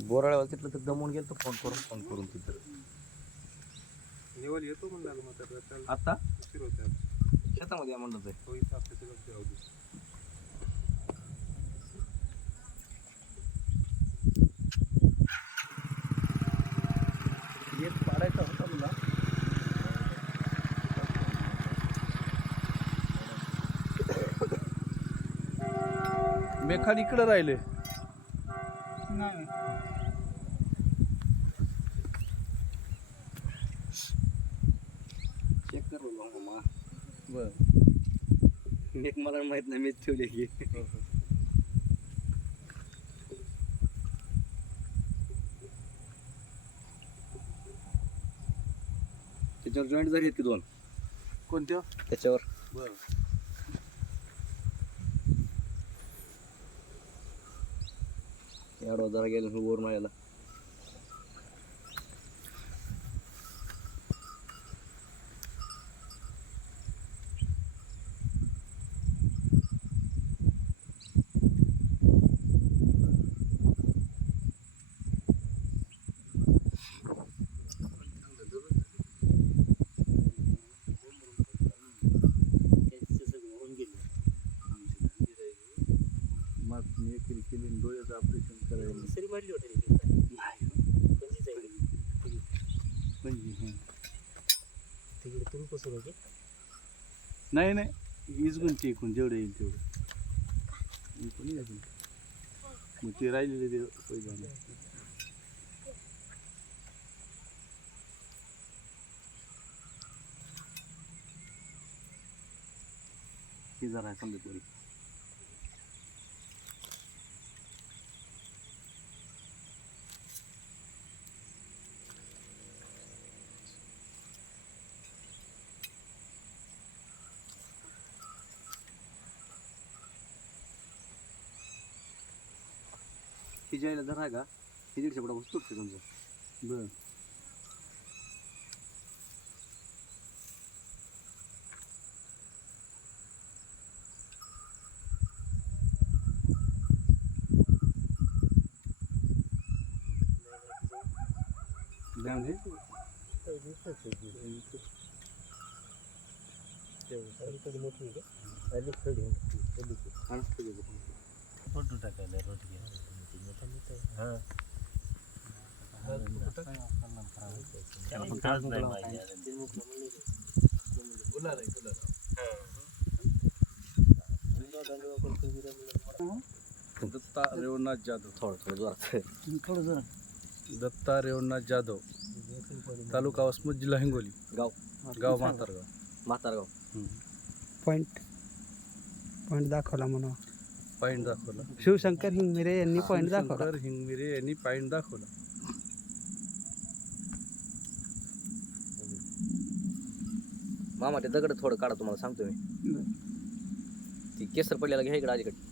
बोराळ्यावर तिथलं तर दमून गेल तर फोन करून फोन करून तिथं लेवल येतो म्हणलं आता शेतामध्ये म्हणलं मेखाड इकडे राहिले. चेक कर मामा. बर. एक मला माहीत नाही मी ठेवले की. त्याच्यावर जॉईंट झाली आहेत की दोन? कोणत्या? त्याच्यावर. बर. ಎರಡು ಹೊದರಾಗ ಎಲ್ಲಿ ಹೋಗೋರು ನಾ ಎಲ್ಲ एकरी केली आणि डोळ्याचं ऑपरेशन करायला. सरी मारली होती म्हणजे हं. तिकडे तुम्ही कसं होते नाही नाही. इजगून टेकून जेवढं येईल तेवढं. पण येईल. मग ते राहिलेले ते पैसे हे जरा आहे समजा पोरी ही ज्याला जरा आहे का? ही दीडशे फुटा वस्तू तुमचं. बर. मोठी त्याला पण नाही. दत्ता रेवणनाथ जाधव. थोडं थोडं जोरात. थोडं जरा दत्ता रेवणनाथ जाधव. तालुका वसमत जिल्हा हिंगोली. गाव. गाव म्हातारगाव. म्हातारगाव. पॉईंट पॉईंट दाखवला म्हणून. पॉईंट दाखवला. शिवशंकर हिंगमिरे यांनी पॉईंट दाखवला. शंकर हिंगमिरे यांनी पॉईंट दाखवला. मामा ते दगड थोडं काढा तुम्हाला सांगतो मी. ती केसर पडलेला घ्या इकडे अलीकडे.